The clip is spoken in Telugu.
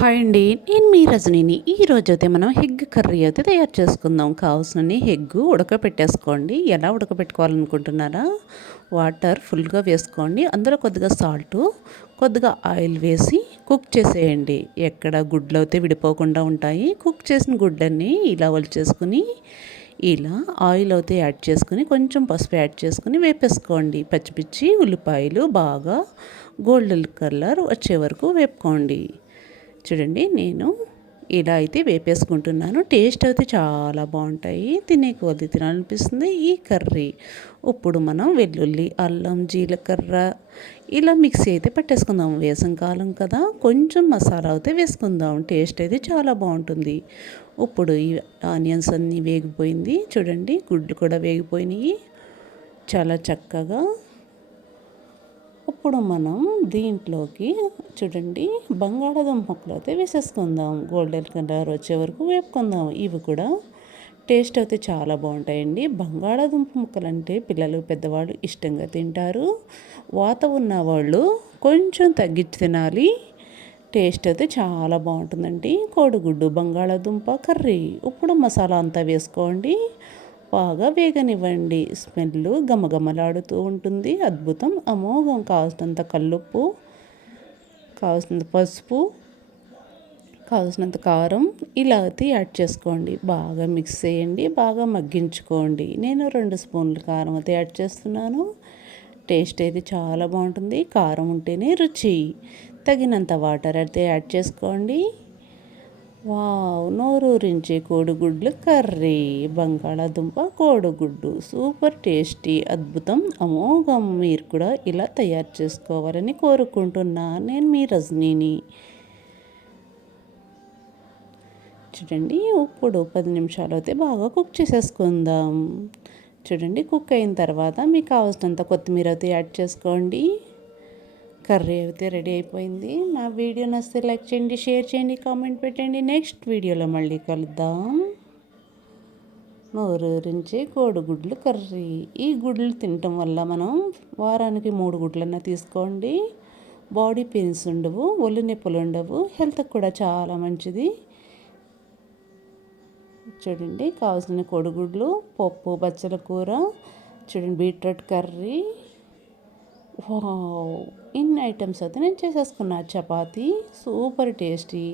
హాయ్ అండి, నేను మీ రజనీని. ఈరోజైతే మనం ఎగ్ కర్రీ అయితే తయారు చేసుకుందాం. కావాల్సినన్ని ఎగ్గు ఉడకపెట్టేసుకోండి. ఎలా ఉడకపెట్టుకోవాలనుకుంటున్నారా? వాటర్ ఫుల్గా వేసుకోండి. అందులో కొద్దిగా సాల్టు, కొద్దిగా ఆయిల్ వేసి కుక్ చేసేయండి. ఎక్కడ గుడ్లు అయితే విడిపోకుండా ఉంటాయి. కుక్ చేసిన గుడ్లన్నీ ఇలా ఒలిచేసుకుని ఇలా ఆయిల్ అయితే యాడ్ చేసుకుని కొంచెం పసుపు యాడ్ చేసుకుని వేపేసుకోండి. పచ్చిమిర్చి ఉల్లిపాయలు బాగా గోల్డెన్ కలర్ వచ్చే వరకు వేపుకోండి. చూడండి, నేను ఇలా అయితే వేపేసుకుంటున్నాను. టేస్ట్ అయితే చాలా బాగుంటాయి. తినే కొద్ది తినాలనిపిస్తుంది ఈ కర్రీ. ఇప్పుడు మనం వెల్లుల్లి, అల్లం, జీలకర్ర ఇలా మిక్సీ అయితే పట్టేసుకుందాం. వేసవికాలం కదా, కొంచెం మసాలా అయితే వేసుకుందాం. టేస్ట్ అయితే చాలా బాగుంటుంది. ఇప్పుడు ఈ ఆనియన్స్ అన్నీ వేగిపోయింది. చూడండి, గుడ్లు కూడా వేగిపోయినాయి చాలా చక్కగా. ఇప్పుడు మనం దీంట్లోకి చూడండి బంగాళాదుంప ముక్కలు అయితే వేసేసుకుందాం. గోల్డెన్ కలర్ వచ్చే వరకు వేపుకుందాం. ఇవి కూడా టేస్ట్ అయితే చాలా బాగుంటాయండి. బంగాళాదుంప ముక్కలు అంటే పిల్లలు పెద్దవాళ్ళు ఇష్టంగా తింటారు. వాత ఉన్న వాళ్ళు కొంచెం తగ్గించి తినాలి. టేస్ట్ అయితే చాలా బాగుంటుందండి. కోడిగుడ్డు బంగాళాదుంప కర్రీ. ఇప్పుడు మసాలా అంతా వేసుకోండి. బాగా వేగనివ్వండి. స్మెల్ గమగమలాడుతూ ఉంటుంది. అద్భుతం, అమోఘం. కావాల్సినంత కల్లుప్పు, కావాల్సినంత పసుపు, కావాల్సినంత కారం ఇలా అయితే యాడ్ చేసుకోండి. బాగా మిక్స్ చేయండి. బాగా మగ్గించుకోండి. నేను 2 స్పూన్లు కారం అయితే యాడ్ చేస్తున్నాను. టేస్ట్ అయితే చాలా బాగుంటుంది. కారం ఉంటేనే రుచి. తగినంత వాటర్ అయితే యాడ్ చేసుకోండి. వావ్, నోరూరించే కోడిగుడ్లు కర్రీ. బంగాళాదుంప కోడిగుడ్డు సూపర్ టేస్టీ, అద్భుతం, అమోఘం. మీరు కూడా ఇలా తయారు చేసుకోవాలని కోరుకుంటున్నా. నేను మీ రజనీని. చూడండి, ఇప్పుడు 10 నిమిషాలు అయితే బాగా కుక్ చేసేసుకుందాం. చూడండి, కుక్ అయిన తర్వాత మీకు కావాల్సినంత కొత్తిమీర అయితే యాడ్ చేసుకోండి. కర్రీ అయితే రెడీ అయిపోయింది. నా వీడియో నచ్చితే లైక్ చేయండి, షేర్ చేయండి, కామెంట్ పెట్టండి. నెక్స్ట్ వీడియోలో మళ్ళీ కలుద్దాం. నోరూరించే కోడిగుడ్లు కర్రీ. ఈ గుడ్లు తినటం వల్ల మనం వారానికి 3 గుడ్లన్నా తీసుకోండి. బాడీ పెయిన్స్ ఉండవు, ఒళ్ళు నొప్పులు ఉండవు. హెల్త్కి కూడా చాలా మంచిది. చూడండి, కావాల్సిన కోడిగుడ్లు, పప్పు, బచ్చల కూర, చూడండి బీట్రూట్ కర్రీ. వావ్, ఇన్ని ఐటమ్స్ అయితే నేను చేసేసుకున్నా. Chapati super tasty.